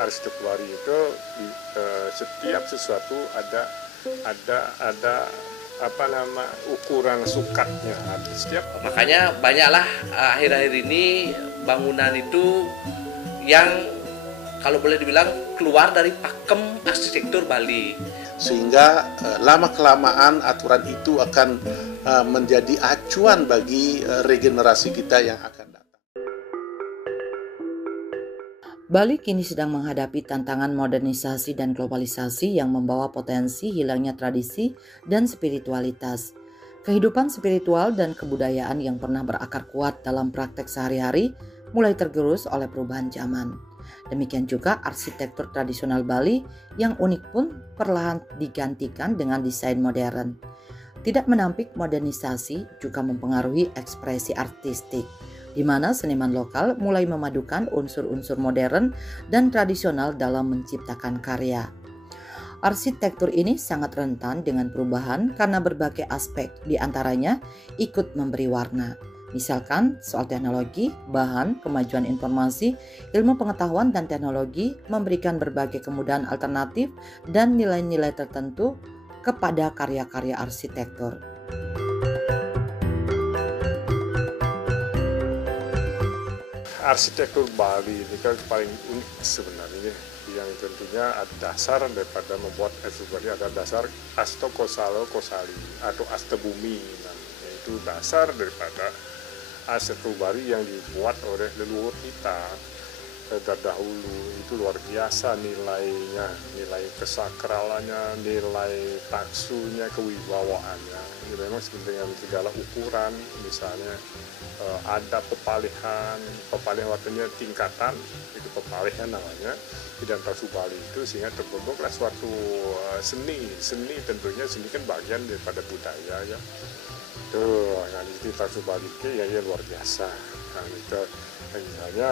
arsitektur Bali itu setiap sesuatu ada ukuran sukatnya. Setiap Makanya banyaklah akhir-akhir ini bangunan itu yang kalau boleh dibilang keluar dari pakem arsitektur Bali. Sehingga lama-kelamaan aturan itu akan menjadi acuan bagi regenerasi kita yang akan datang. Bali kini sedang menghadapi tantangan modernisasi dan globalisasi yang membawa potensi hilangnya tradisi dan spiritualitas. Kehidupan spiritual dan kebudayaan yang pernah berakar kuat dalam praktek sehari-hari mulai tergerus oleh perubahan zaman. Demikian juga arsitektur tradisional Bali yang unik pun perlahan digantikan dengan desain modern. Tidak menampik modernisasi juga mempengaruhi ekspresi artistik, di mana seniman lokal mulai memadukan unsur-unsur modern dan tradisional dalam menciptakan karya. Arsitektur ini sangat rentan dengan perubahan karena berbagai aspek, di antaranya ikut memberi warna. Misalkan soal teknologi, bahan, kemajuan informasi, ilmu pengetahuan dan teknologi memberikan berbagai kemudahan alternatif dan nilai-nilai tertentu kepada karya-karya arsitektur. arsitektur Bali ini kan paling unik sebenarnya, yang tentunya ada dasar daripada membuat arsitektur Bali, ada dasar Astokosalo Kosali atau Astebumi. Nah, itu dasar daripada arsitektur Bali yang dibuat oleh leluhur kita terdahulu. Itu luar biasa nilainya, nilai kesakralannya, nilai taksunya, kewibawaannya. Ini memang dengan segala ukuran, misalnya ada pepalihan artinya tingkatan, itu pepalihan namanya di dalam taksu Bali itu, sehingga terbentuklah suatu seni tentunya seni kan bagian daripada budaya ya. Tuh, nah di taksu Bali itu ya luar biasa. Nah, itu misalnya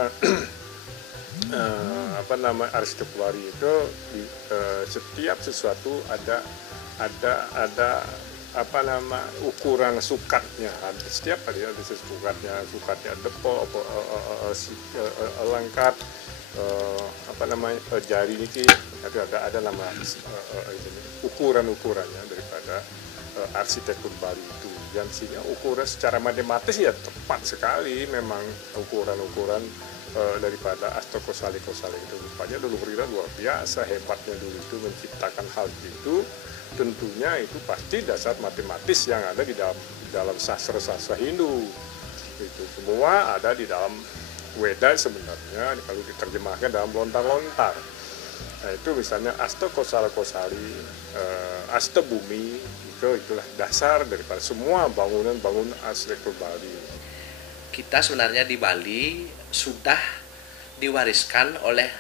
arsitektur Bali itu setiap sesuatu ada ukuran sukatnya. Setiap ada sukatnya depo lengkap, jari ini ada nama ukurannya daripada arsitektur Bali itu, yang sehingga ukuran secara matematis ya tepat sekali memang ukuran daripada Astokosali itu. Rupanya leluhur kita luar biasa hebatnya dulu itu menciptakan hal itu. Tentunya itu pasti dasar matematis yang ada di dalam sastra Hindu. Itu semua ada di dalam Weda sebenarnya, kalau diterjemahkan dalam lontar-lontar. Nah, itu misalnya Astokosali, Astebumi, itulah dasar daripada semua bangunan arsitektur Bali. Kita sebenarnya di Bali sudah diwariskan oleh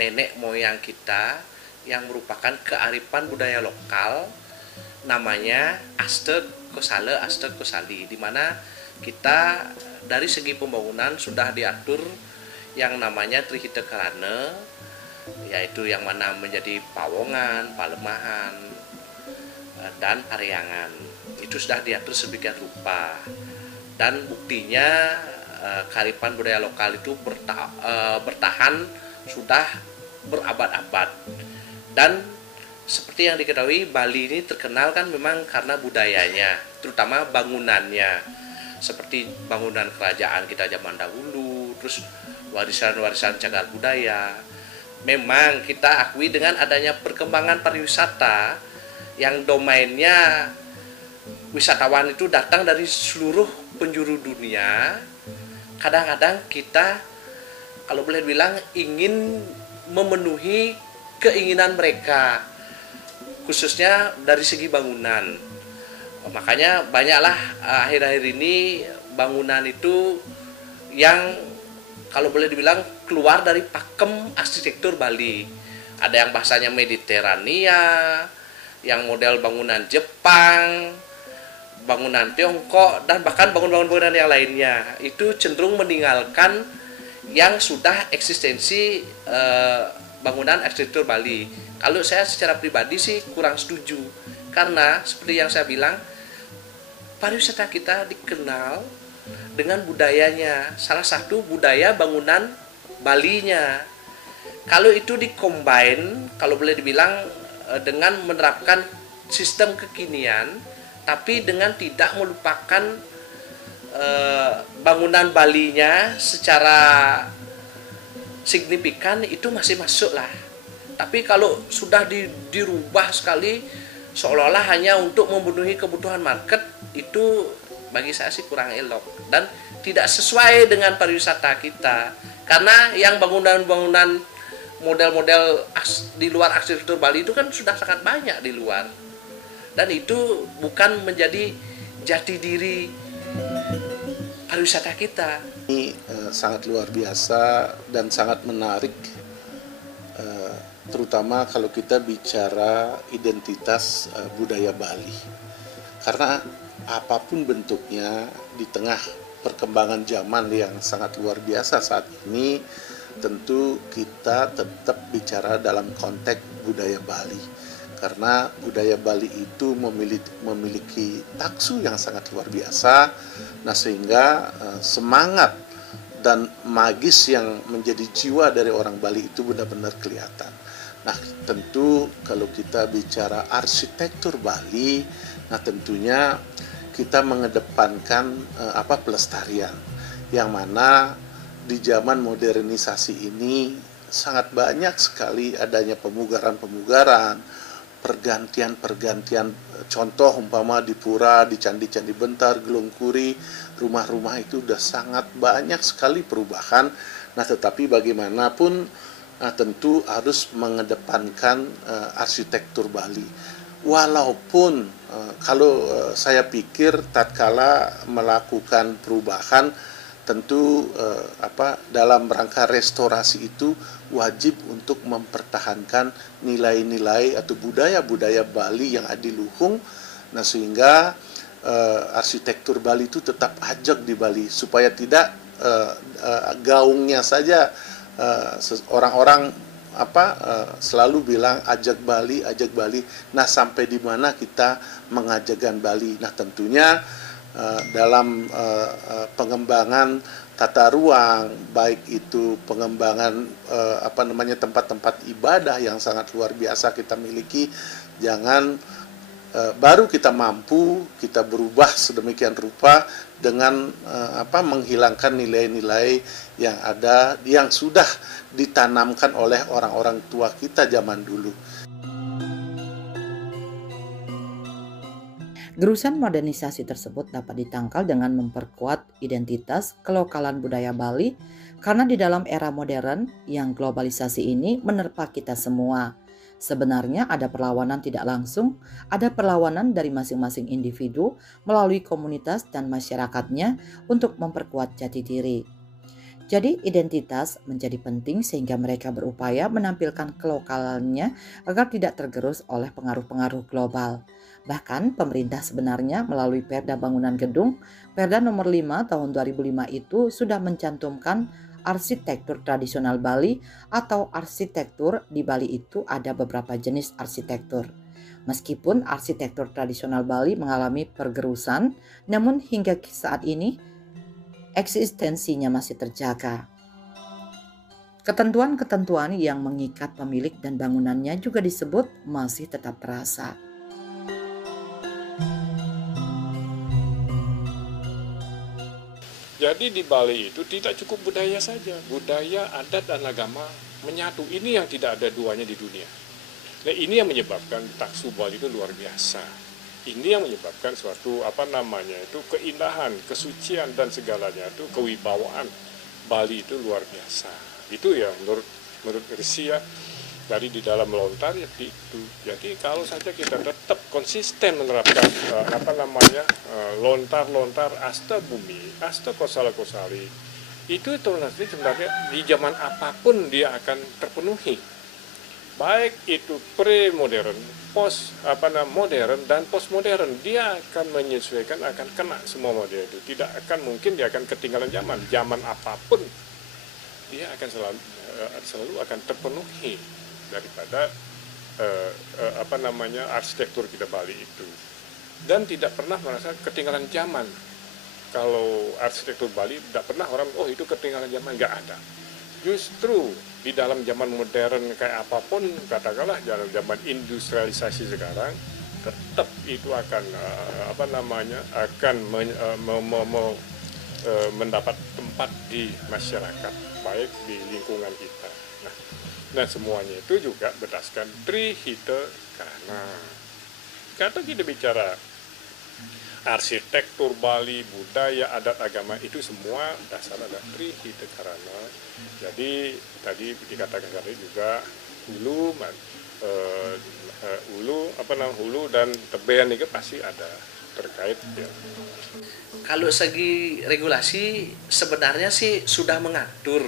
nenek moyang kita yang merupakan kearifan budaya lokal, namanya Astokosali, di mana kita dari segi pembangunan sudah diatur yang namanya Trihita Karana, yaitu yang mana menjadi pawongan, palemahan, dan paryangan. Itu sudah diatur sedemikian rupa, dan buktinya kearifan budaya lokal itu bertahan sudah berabad-abad. Dan seperti yang diketahui, Bali ini terkenal kan memang karena budayanya, terutama bangunannya, seperti bangunan kerajaan kita zaman dahulu, terus warisan-warisan cagar budaya. Memang kita akui dengan adanya perkembangan pariwisata yang domainnya wisatawan itu datang dari seluruh penjuru dunia. Kadang-kadang kita kalau boleh bilang ingin memenuhi keinginan mereka, khususnya dari segi bangunan. Makanya banyaklah akhir-akhir ini bangunan itu yang kalau boleh dibilang keluar dari pakem arsitektur Bali. Ada yang bahasanya Mediterania, yang model bangunan Jepang, bangunan Tiongkok, dan bahkan bangunan-bangunan yang lainnya. Itu cenderung meninggalkan yang sudah eksistensi bangunan arsitektur Bali. Kalau saya secara pribadi sih kurang setuju, karena seperti yang saya bilang, pariwisata kita dikenal dengan budayanya. Salah satu budaya bangunan Balinya. Kalau itu dikombin, kalau boleh dibilang dengan menerapkan sistem kekinian, tapi dengan tidak melupakan bangunan Balinya secara signifikan, itu masih masuk lah. Tapi kalau sudah dirubah sekali seolah-olah hanya untuk memenuhi kebutuhan market, itu bagi saya sih kurang elok dan tidak sesuai dengan pariwisata kita. Karena yang bangunan-bangunan model-model di luar arsitektur Bali itu kan sudah sangat banyak di luar, dan itu bukan menjadi jati diri pariwisata kita. Ini sangat luar biasa dan sangat menarik, terutama kalau kita bicara identitas budaya Bali. Karena apapun bentuknya, di tengah perkembangan zaman yang sangat luar biasa saat ini, tentu kita tetap bicara dalam konteks budaya Bali. Karena budaya Bali itu memiliki taksu yang sangat luar biasa, nah sehingga semangat dan magis yang menjadi jiwa dari orang Bali itu benar-benar kelihatan. Nah, tentu kalau kita bicara arsitektur Bali, nah tentunya kita mengedepankan pelestarian, yang mana di zaman modernisasi ini sangat banyak sekali adanya pemugaran-pemugaran, pergantian-pergantian. Contoh umpama di Pura, di Candi-Candi Bentar, Gelungkuri, rumah-rumah itu sudah sangat banyak sekali perubahan. Nah, tetapi bagaimanapun tentu harus mengedepankan arsitektur Bali. Walaupun kalau saya pikir tatkala melakukan perubahan, tentu dalam rangka restorasi itu wajib untuk mempertahankan nilai-nilai atau budaya-budaya Bali yang adiluhung. Nah, sehingga arsitektur Bali itu tetap ajak di Bali, supaya tidak gaungnya saja orang-orang selalu bilang ajak Bali, ajak Bali. Nah, sampai di mana kita mengajakkan Bali? Nah, tentunya dalam pengembangan tata ruang, baik itu pengembangan tempat-tempat ibadah yang sangat luar biasa kita miliki, jangan baru kita mampu kita berubah sedemikian rupa dengan menghilangkan nilai-nilai yang ada, yang sudah ditanamkan oleh orang-orang tua kita zaman dulu. Gerusan modernisasi tersebut dapat ditangkal dengan memperkuat identitas kelokalan budaya Bali, karena di dalam era modern yang globalisasi ini menerpa kita semua. Sebenarnya ada perlawanan tidak langsung, ada perlawanan dari masing-masing individu melalui komunitas dan masyarakatnya untuk memperkuat jati diri. Jadi identitas menjadi penting sehingga mereka berupaya menampilkan kelokalannya agar tidak tergerus oleh pengaruh-pengaruh global. Bahkan pemerintah sebenarnya melalui Perda Bangunan Gedung, Perda nomor 5 tahun 2005 itu sudah mencantumkan arsitektur tradisional Bali atau arsitektur di Bali itu ada beberapa jenis arsitektur. Meskipun arsitektur tradisional Bali mengalami pergerusan, namun hingga saat ini eksistensinya masih terjaga. Ketentuan-ketentuan yang mengikat pemilik dan bangunannya juga disebut masih tetap terasa. Jadi di Bali itu tidak cukup budaya saja, budaya, adat, dan agama menyatu. Ini yang tidak ada duanya di dunia. Nah, ini yang menyebabkan taksu Bali itu luar biasa. Ini yang menyebabkan suatu keindahan, kesucian, dan segalanya itu kewibawaan Bali itu luar biasa. Itu ya menurut Risia dari di dalam lontar ya itu. Jadi kalau saja kita tetap konsisten menerapkan lontar asta bumi, asta kosala kosali, itu nanti sebenarnya di zaman apapun dia akan terpenuhi. Baik itu pre-modern, modern dan postmodern, dia akan menyesuaikan, akan kena semua model itu. Tidak akan mungkin dia akan ketinggalan zaman. Zaman apapun dia akan selalu akan terpenuhi daripada arsitektur kita Bali itu, dan tidak pernah merasa ketinggalan zaman. Kalau arsitektur Bali tidak pernah orang itu ketinggalan zaman, nggak ada. justru di dalam zaman modern kayak apapun, katakanlah dalam zaman industrialisasi sekarang, tetap itu akan mendapat tempat di masyarakat, baik di lingkungan kita. Nah semuanya itu juga berdasarkan Trihita Karana. Kata kita bicara arsitektur Bali, budaya, adat, agama, itu semua dasar ada Trihita Karana. Jadi tadi dikatakan tadi juga hulu dan tebean itu pasti ada terkait ya. Kalau segi regulasi sebenarnya sih sudah mengatur,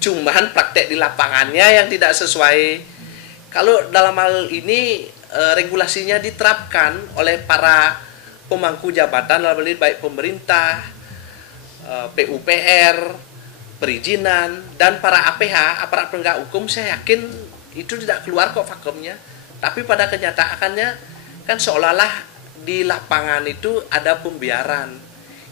cuman praktek di lapangannya yang tidak sesuai. Kalau dalam hal ini regulasinya diterapkan oleh para pemangku jabatan, dalam hal ini baik pemerintah, PUPR, perizinan, dan para APH, aparat penegak hukum, saya yakin itu tidak keluar kok vakumnya. Tapi pada kenyataannya kan seolah-olah di lapangan itu ada pembiaran.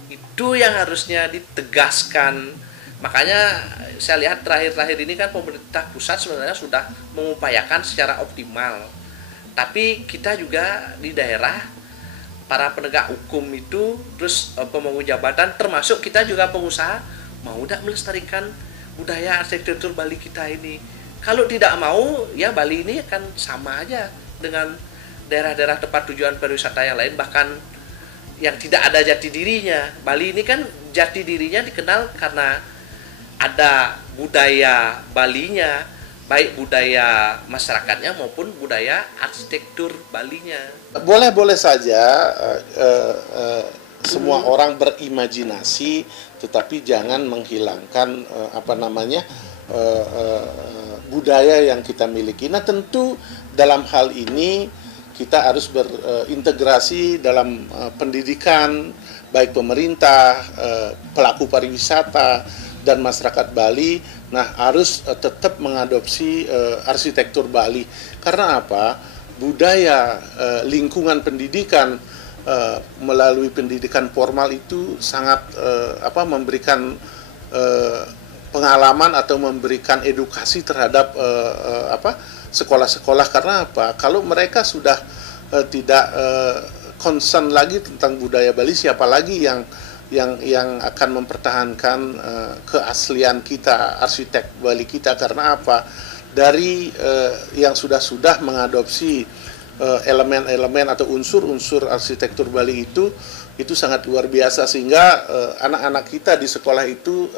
Itu yang harusnya ditegaskan. Makanya saya lihat terakhir-terakhir ini kan pemerintah pusat sebenarnya sudah mengupayakan secara optimal. Tapi kita juga di daerah, para penegak hukum itu, terus pemangku jabatan, termasuk kita juga pengusaha, mau tidak melestarikan budaya arsitektur Bali kita ini. Kalau tidak mau, ya Bali ini akan sama aja dengan daerah-daerah tempat tujuan pariwisata yang lain, bahkan yang tidak ada jati dirinya. Bali ini kan jati dirinya dikenal karena ada budaya Balinya, baik budaya masyarakatnya maupun budaya arsitektur Balinya. Boleh-boleh saja semua orang berimajinasi, tetapi jangan menghilangkan budaya yang kita miliki. Nah tentu dalam hal ini kita harus berintegrasi dalam pendidikan, baik pemerintah, pelaku pariwisata, dan masyarakat Bali. Nah harus tetap mengadopsi arsitektur Bali. Karena apa? Budaya lingkungan pendidikan melalui pendidikan formal itu sangat memberikan pengalaman atau memberikan edukasi terhadap sekolah-sekolah. Karena apa? Kalau mereka sudah tidak concern lagi tentang budaya Bali, siapa lagi yang akan mempertahankan keaslian kita, arsitek Bali kita? Karena apa? Dari yang sudah mengadopsi elemen-elemen atau unsur-unsur arsitektur Bali itu sangat luar biasa, sehingga anak-anak kita di sekolah itu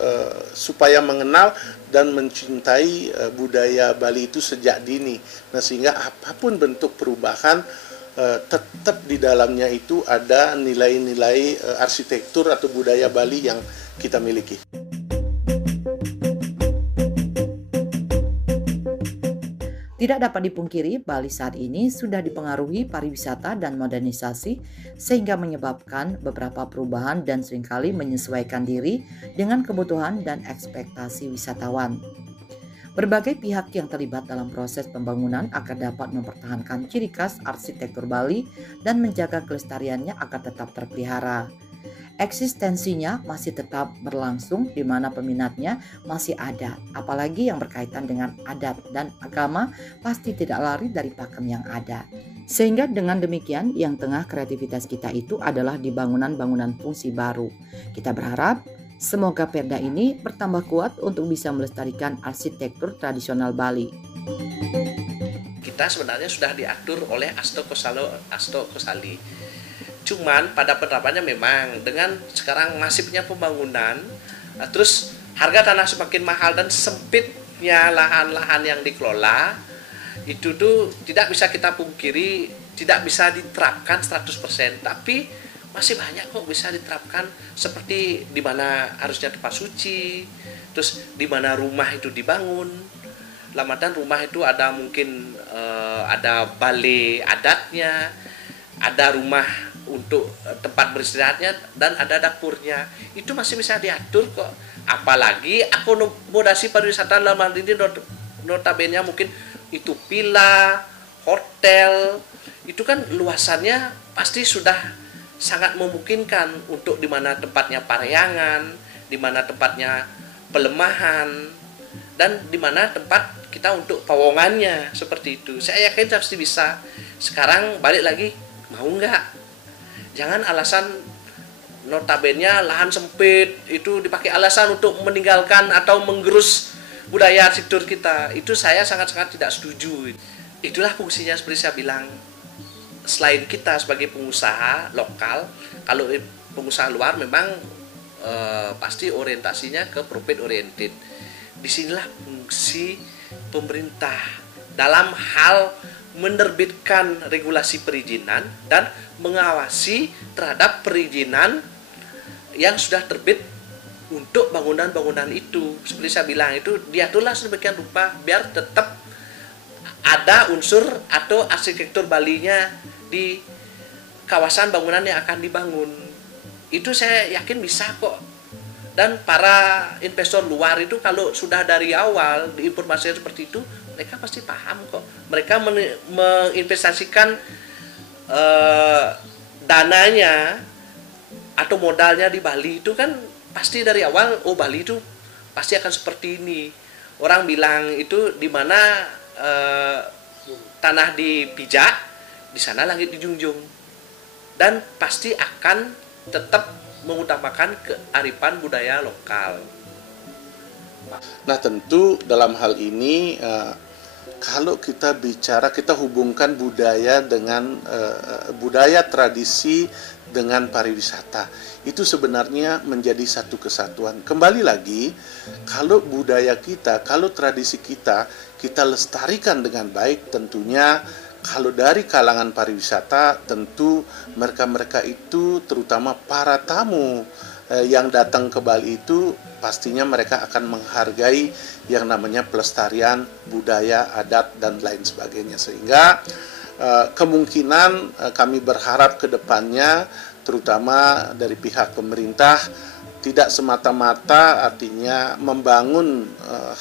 supaya mengenal dan mencintai budaya Bali itu sejak dini. Nah sehingga apapun bentuk perubahan tetap di dalamnya itu ada nilai-nilai arsitektur atau budaya Bali yang kita miliki. Tidak dapat dipungkiri, Bali saat ini sudah dipengaruhi pariwisata dan modernisasi sehingga menyebabkan beberapa perubahan dan seringkali menyesuaikan diri dengan kebutuhan dan ekspektasi wisatawan. Berbagai pihak yang terlibat dalam proses pembangunan agar dapat mempertahankan ciri khas arsitektur Bali dan menjaga kelestariannya agar tetap terpelihara. Eksistensinya masih tetap berlangsung di mana peminatnya masih ada, apalagi yang berkaitan dengan adat dan agama pasti tidak lari dari pakem yang ada. Sehingga dengan demikian yang tengah kreativitas kita itu adalah di bangunan-bangunan fungsi baru. Kita berharap semoga Perda ini bertambah kuat untuk bisa melestarikan arsitektur tradisional Bali. Kita sebenarnya sudah diatur oleh Asto Kosali. Cuman pada penerapannya memang dengan sekarang masifnya pembangunan, terus harga tanah semakin mahal dan sempitnya lahan-lahan yang dikelola, itu tuh tidak bisa kita pungkiri, tidak bisa diterapkan 100%, tapi masih banyak kok bisa diterapkan, seperti di mana harusnya tempat suci, terus di mana rumah itu dibangun. Lamatan rumah itu ada mungkin ada balai adatnya, ada rumah untuk tempat beristirahatnya, dan ada dapurnya. Itu masih bisa diatur kok. Apalagi akomodasi pariwisata dalam hal ini notabene mungkin itu villa, hotel, itu kan luasannya pasti sudah sangat memungkinkan untuk di mana tempatnya paryangan, di mana tempatnya pelemahan, dan di mana tempat kita untuk pawongannya seperti itu. Saya yakin pasti bisa. Sekarang balik lagi, mau nggak? Jangan alasan notabene lahan sempit itu dipakai alasan untuk meninggalkan atau menggerus budaya arsitektur kita. Itu saya sangat-sangat tidak setuju. Itulah fungsinya seperti saya bilang. Selain kita sebagai pengusaha lokal, kalau pengusaha luar memang pasti orientasinya ke profit oriented. Disinilah fungsi pemerintah dalam hal menerbitkan regulasi perizinan dan mengawasi terhadap perizinan yang sudah terbit untuk bangunan-bangunan itu. Seperti saya bilang, itu diaturlah sedemikian rupa biar tetap ada unsur atau arsitektur Balinya di kawasan bangunan yang akan dibangun. Itu saya yakin bisa kok. Dan para investor luar itu kalau sudah dari awal diinformasikan seperti itu, mereka pasti paham kok. Mereka menginvestasikan dananya atau modalnya di Bali itu kan pasti dari awal, oh Bali itu pasti akan seperti ini. Orang bilang itu di mana tanah dipijak, di sana langit dijunjung. Dan pasti akan tetap mengutamakan kearifan budaya lokal. Nah tentu dalam hal ini kalau kita bicara, kita hubungkan budaya dengan budaya tradisi dengan pariwisata, itu sebenarnya menjadi satu kesatuan. Kembali lagi, kalau budaya kita, kalau tradisi kita lestarikan dengan baik, tentunya kalau dari kalangan pariwisata, tentu mereka-mereka itu, terutama para tamu yang datang ke Bali itu, pastinya mereka akan menghargai yang namanya pelestarian budaya, adat, dan lain sebagainya. Sehingga kemungkinan kami berharap ke depannya, terutama dari pihak pemerintah, tidak semata-mata artinya membangun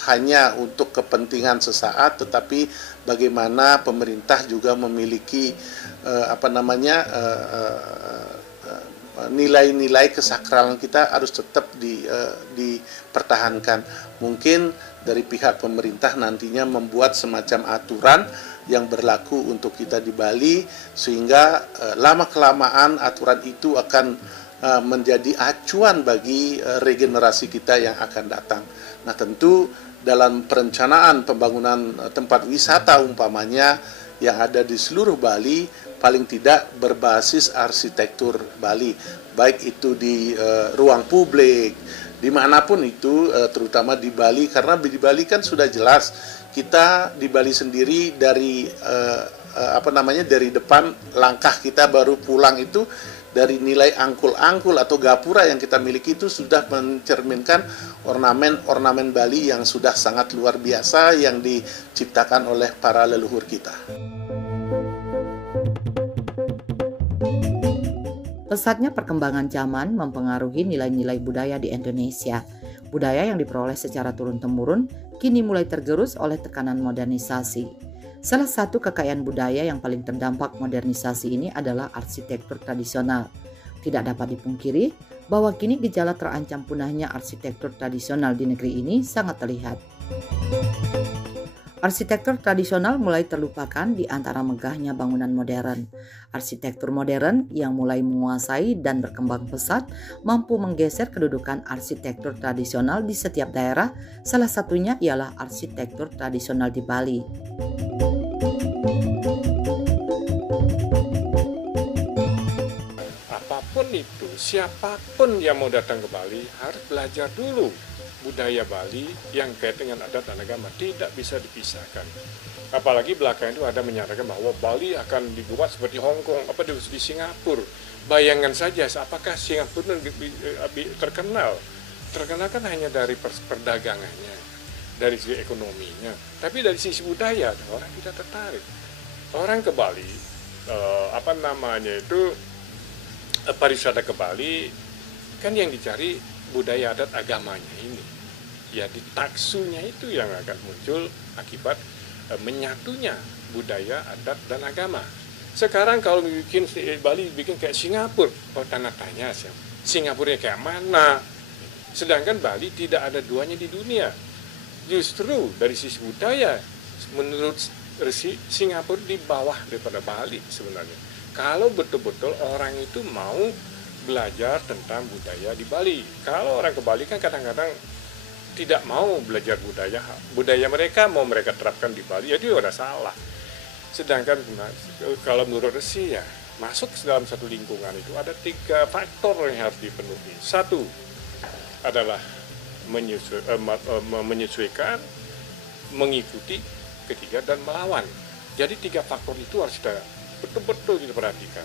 hanya untuk kepentingan sesaat, tetapi bagaimana pemerintah juga memiliki nilai-nilai kesakralan kita harus tetap dipertahankan. Mungkin dari pihak pemerintah nantinya membuat semacam aturan yang berlaku untuk kita di Bali, sehingga lama-kelamaan aturan itu akan menjadi acuan bagi regenerasi kita yang akan datang. Nah tentu dalam perencanaan pembangunan tempat wisata umpamanya yang ada di seluruh Bali, paling tidak berbasis arsitektur Bali, baik itu di ruang publik, dimanapun itu, terutama di Bali, karena di Bali kan sudah jelas, kita di Bali sendiri dari dari depan langkah kita baru pulang itu, dari nilai angkul-angkul atau gapura yang kita miliki itu sudah mencerminkan ornamen-ornamen Bali yang sudah sangat luar biasa yang diciptakan oleh para leluhur kita. Pesatnya perkembangan zaman mempengaruhi nilai-nilai budaya di Indonesia. Budaya yang diperoleh secara turun-temurun kini mulai tergerus oleh tekanan modernisasi. Salah satu kekayaan budaya yang paling terdampak modernisasi ini adalah arsitektur tradisional. Tidak dapat dipungkiri bahwa kini gejala terancam punahnya arsitektur tradisional di negeri ini sangat terlihat. Arsitektur tradisional mulai terlupakan di antara megahnya bangunan modern. Arsitektur modern yang mulai menguasai dan berkembang pesat mampu menggeser kedudukan arsitektur tradisional di setiap daerah, salah satunya ialah arsitektur tradisional di Bali. Apapun itu, siapapun yang mau datang ke Bali harus belajar dulu budaya Bali yang kait dengan adat dan agama, tidak bisa dipisahkan. Apalagi belakang itu ada menyatakan bahwa Bali akan dibuat seperti Hong Kong, di Singapura. Bayangkan saja, apakah Singapura terkenal? Terkenal kan hanya dari perdagangannya, dari sisi ekonominya, tapi dari sisi budaya orang tidak tertarik. Orang ke Bali, pariwisata ke Bali kan yang dicari budaya adat agamanya ini. Ya di taksunya itu yang akan muncul akibat menyatunya budaya adat dan agama. Sekarang kalau bikin Bali bikin kayak Singapura, tanda tanya Singapura kayak mana? Sedangkan Bali tidak ada duanya di dunia. justru dari sisi budaya menurut Resi Singapura di bawah daripada Bali sebenarnya. Kalau betul-betul orang itu mau belajar tentang budaya di Bali. Kalau orang ke Bali kan kadang-kadang tidak mau belajar budaya mereka, mau mereka terapkan di Bali, ya itu udah salah. Sedangkan kalau menurut Resi ya, masuk dalam satu lingkungan itu ada 3 faktor yang harus dipenuhi. 1 adalah menyesuaikan, mengikuti, ketiga dan melawan. Jadi 3 faktor itu harus kita betul-betul diperhatikan.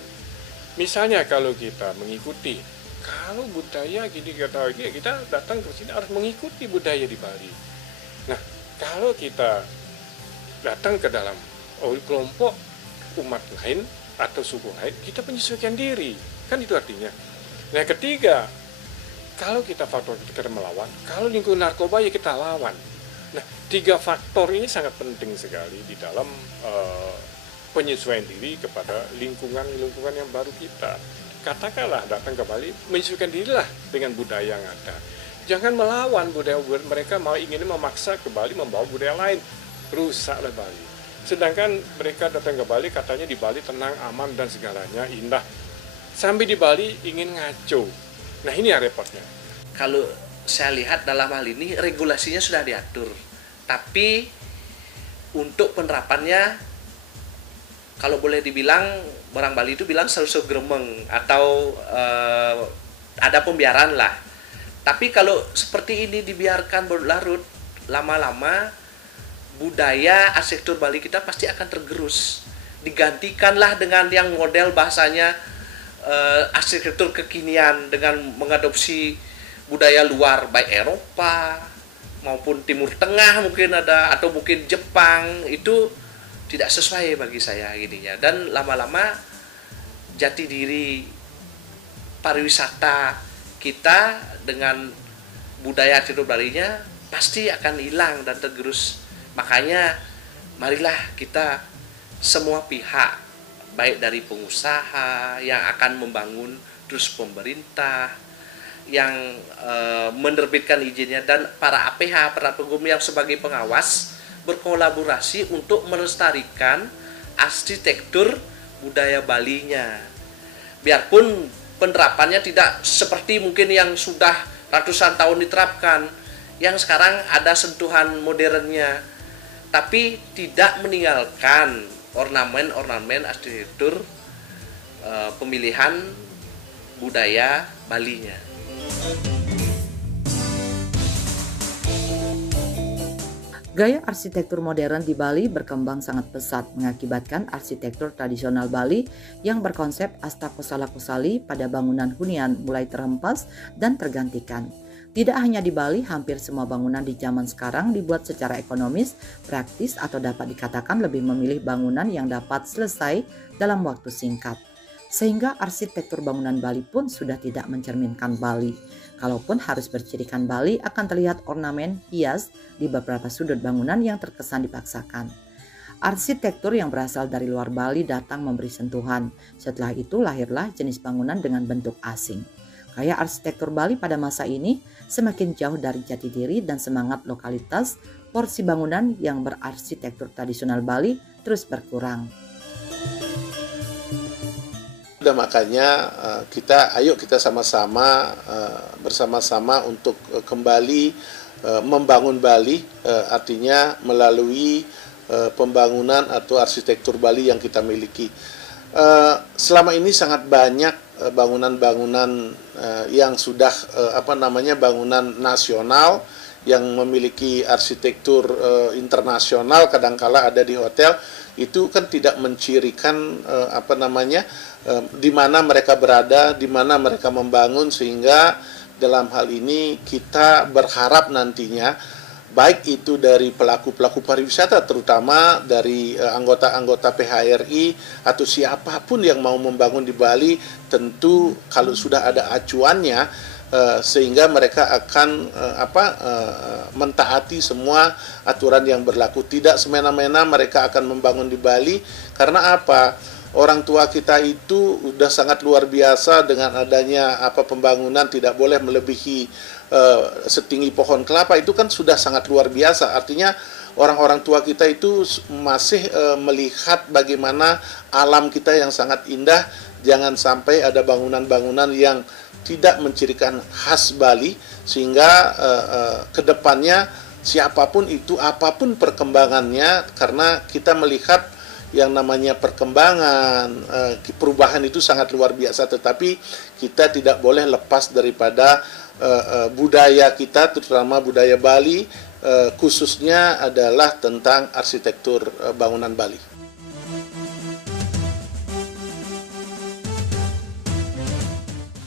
Misalnya kalau kita mengikuti, kalau budaya gini kita datang ke sini harus mengikuti budaya di Bali. Nah, kalau kita datang ke dalam kelompok umat lain atau suku lain, kita menyesuaikan diri, kan itu artinya. Nah, ketiga, kalau kita faktor kita melawan, kalau lingkungan narkoba ya kita lawan. Nah, 3 faktor ini sangat penting sekali di dalam penyesuaian diri kepada lingkungan yang baru kita. Katakanlah datang ke Bali, menyesuaikan dirilah dengan budaya yang ada. Jangan melawan budaya mereka, ingin memaksa ke Bali membawa budaya lain, rusaklah Bali. Sedangkan mereka datang ke Bali, katanya di Bali tenang, aman dan segalanya indah. Sampai di Bali ingin ngaco. Nah, ini ya repotnya. Kalau saya lihat dalam hal ini regulasinya sudah diatur, tapi untuk penerapannya kalau boleh dibilang orang Bali itu bilang selalu gremeng atau ada pembiaran lah. Tapi kalau seperti ini dibiarkan berlarut, lama-lama budaya arsitektur Bali kita pasti akan tergerus. Digantikanlah dengan yang model bahasanya arsitektur kekinian dengan mengadopsi budaya luar, baik Eropa maupun Timur Tengah mungkin ada, atau mungkin Jepang, itu tidak sesuai bagi saya gininya. Dan lama-lama jati diri pariwisata kita dengan budaya arsitektur Balinya pasti akan hilang dan tergerus. Makanya marilah kita semua pihak, baik dari pengusaha yang akan membangun, terus pemerintah yang menerbitkan izinnya, dan para APH, para pengguna yang sebagai pengawas, berkolaborasi untuk melestarikan arsitektur budaya Balinya. Biarpun penerapannya tidak seperti mungkin yang sudah ratusan tahun diterapkan, yang sekarang ada sentuhan modernnya, tapi tidak meninggalkan ornamen-ornamen arsitektur pemilihan budaya Balinya. Gaya arsitektur modern di Bali berkembang sangat pesat, mengakibatkan arsitektur tradisional Bali yang berkonsep Astakosala-Kosali pada bangunan hunian mulai terhempas dan tergantikan. Tidak hanya di Bali, hampir semua bangunan di zaman sekarang dibuat secara ekonomis, praktis, atau dapat dikatakan lebih memilih bangunan yang dapat selesai dalam waktu singkat. Sehingga arsitektur bangunan Bali pun sudah tidak mencerminkan Bali. Kalaupun harus bercirikan Bali, akan terlihat ornamen hias di beberapa sudut bangunan yang terkesan dipaksakan. Arsitektur yang berasal dari luar Bali datang memberi sentuhan. Setelah itu lahirlah jenis bangunan dengan bentuk asing. Gaya arsitektur Bali pada masa ini semakin jauh dari jati diri dan semangat lokalitas. Porsi bangunan yang berarsitektur tradisional Bali terus berkurang. Makanya ayo kita sama-sama bersama-sama untuk kembali membangun Bali, artinya melalui pembangunan atau arsitektur Bali yang kita miliki. Selama ini sangat banyak bangunan-bangunan yang sudah bangunan nasional yang memiliki arsitektur internasional, kadangkala ada di hotel, itu kan tidak mencirikan di mana mereka berada, di mana mereka membangun, sehingga dalam hal ini kita berharap nantinya baik itu dari pelaku-pelaku pariwisata, terutama dari anggota-anggota PHRI atau siapapun yang mau membangun di Bali, tentu kalau sudah ada acuannya, sehingga mereka akan mentaati semua aturan yang berlaku. Tidak semena-mena mereka akan membangun di Bali. Karena apa? Orang tua kita itu udah sangat luar biasa dengan adanya pembangunan tidak boleh melebihi setinggi pohon kelapa itu kan sudah sangat luar biasa. Artinya orang-orang tua kita itu masih melihat bagaimana alam kita yang sangat indah. Jangan sampai ada bangunan-bangunan yang tidak mencirikan khas Bali, sehingga kedepannya siapapun itu, apapun perkembangannya, karena kita melihat yang namanya perkembangan, perubahan itu sangat luar biasa, tetapi kita tidak boleh lepas daripada budaya kita, terutama budaya Bali, khususnya adalah tentang arsitektur bangunan Bali.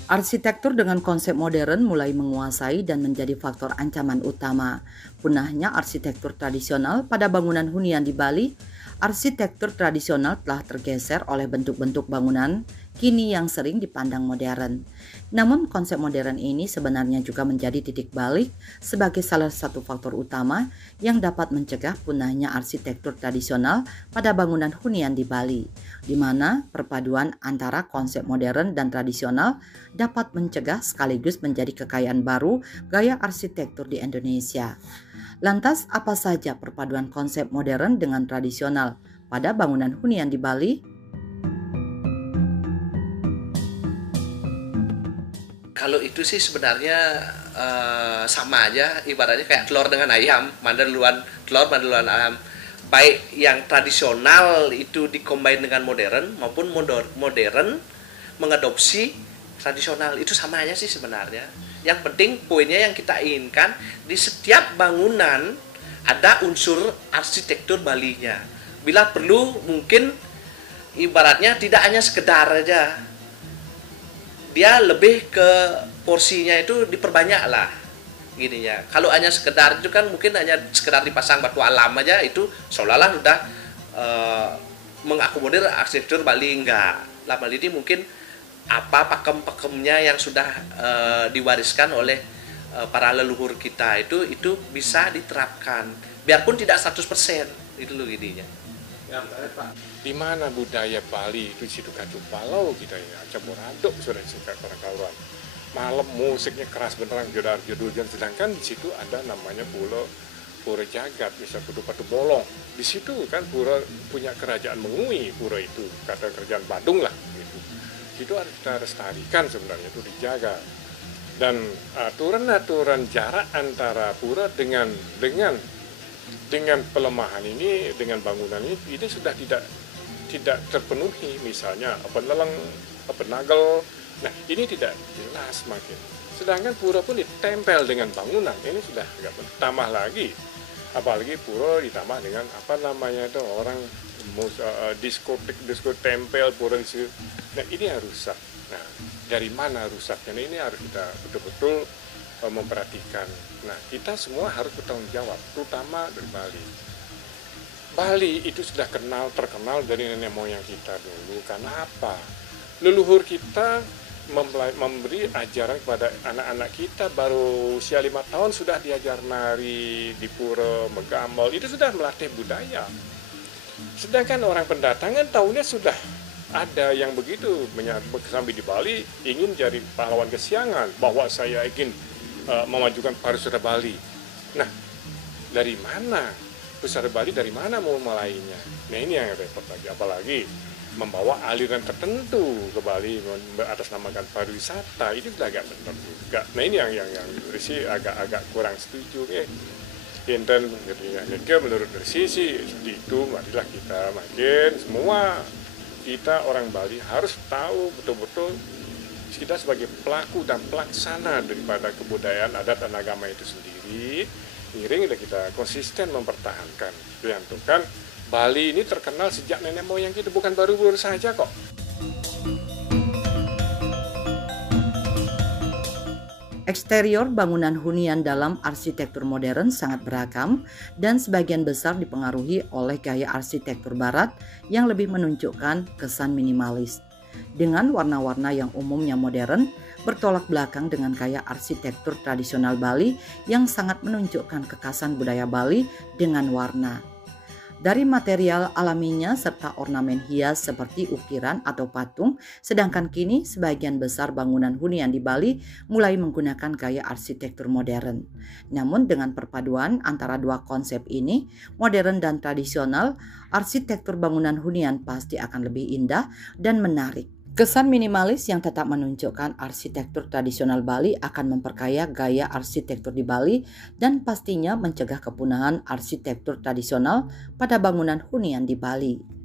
Arsitektur dengan konsep modern mulai menguasai dan menjadi faktor ancaman utama. Punahnya arsitektur tradisional pada bangunan hunian di Bali, arsitektur tradisional telah tergeser oleh bentuk-bentuk bangunan kini yang sering dipandang modern. Namun konsep modern ini sebenarnya juga menjadi titik balik sebagai salah satu faktor utama yang dapat mencegah punahnya arsitektur tradisional pada bangunan hunian di Bali, di mana perpaduan antara konsep modern dan tradisional dapat mencegah sekaligus menjadi kekayaan baru gaya arsitektur di Indonesia. Lantas apa saja perpaduan konsep modern dengan tradisional pada bangunan hunian di Bali? Kalau itu sih sebenarnya sama aja, ibaratnya kayak telur dengan ayam, mana duluan telur, mana duluan ayam. Baik yang tradisional itu dikombin dengan modern maupun modern mengadopsi tradisional, itu sama aja sih sebenarnya. Yang penting poinnya yang kita inginkan di setiap bangunan ada unsur arsitektur Balinya. Bila perlu mungkin ibaratnya tidak hanya sekedar aja, dia lebih ke porsinya itu diperbanyak lah gininya. Kalau hanya sekedar itu kan mungkin hanya sekedar dipasang batu alam aja, itu seolah-olah sudah mengakomodir arsitektur Bali. Enggak lah, Bali ini mungkin apa pakem-pakemnya yang sudah diwariskan oleh para leluhur kita itu bisa diterapkan biarpun tidak 100%, itu loh gininya. Di mana budaya Bali itu situ kacau balau kita ya, campur aduk sudah suka orang-orang. Malam musiknya keras beneran, jedar-jedurjan, sedangkan di situ ada namanya Pura Jagat, misal Kudu Patu Bolong. Di situ kan Pura punya kerajaan Mengui, Pura itu kata kerajaan Badung lah gitu. Itu harus kita lestarikan sebenarnya, itu dijaga. Dan aturan-aturan jarak antara Pura dengan pelemahan ini, dengan bangunan ini sudah tidak terpenuhi. Misalnya peneleng, penagel, nah ini tidak jelas makin. Sedangkan Pura pun ditempel dengan bangunan, ini sudah agak tambah lagi. Apalagi Pura ditambah dengan apa namanya itu orang diskotek tempel Pura di situ. Nah ini yang rusak. Nah dari mana rusaknya? Nah, ini harus kita betul-betul memperhatikan. Nah, kita semua harus bertanggung jawab, terutama dari Bali. Bali itu sudah terkenal dari nenek moyang kita dulu. Karena apa? Leluhur kita memberi ajaran kepada anak-anak kita, baru usia 5 tahun sudah diajar nari di pura, menggamel, itu sudah melatih budaya. Sedangkan orang pendatangan tahunya sudah ada yang begitu, sampai di Bali ingin jadi pahlawan kesiangan, bahwa saya ingin memajukan pariwisata Bali. Nah, dari mana pariwisata Bali, dari mana mau mulainya? Nah ini yang repot lagi, apalagi membawa aliran tertentu ke Bali atasnamakan pariwisata, itu sudah agak benar juga. Nah ini yang Risi agak kurang setuju. Inten menurut Risi sih seperti itu. Marilah kita makin semua kita orang Bali harus tahu betul-betul kita sebagai pelaku dan pelaksana daripada kebudayaan adat dan agama itu sendiri, iring kita konsisten mempertahankan. Yang itu kan Bali ini terkenal sejak nenek moyang kita, bukan baru-baru saja kok. Eksterior bangunan hunian dalam arsitektur modern sangat beragam dan sebagian besar dipengaruhi oleh gaya arsitektur barat yang lebih menunjukkan kesan minimalis. Dengan warna-warna yang umumnya modern, bertolak belakang dengan gaya arsitektur tradisional Bali yang sangat menunjukkan kekhasan budaya Bali dengan warna. dari material alaminya serta ornamen hias seperti ukiran atau patung, sedangkan kini sebagian besar bangunan hunian di Bali mulai menggunakan gaya arsitektur modern. Namun dengan perpaduan antara dua konsep ini, modern dan tradisional, arsitektur bangunan hunian pasti akan lebih indah dan menarik. Kesan minimalis yang tetap menunjukkan arsitektur tradisional Bali akan memperkaya gaya arsitektur di Bali dan pastinya mencegah kepunahan arsitektur tradisional pada bangunan hunian di Bali.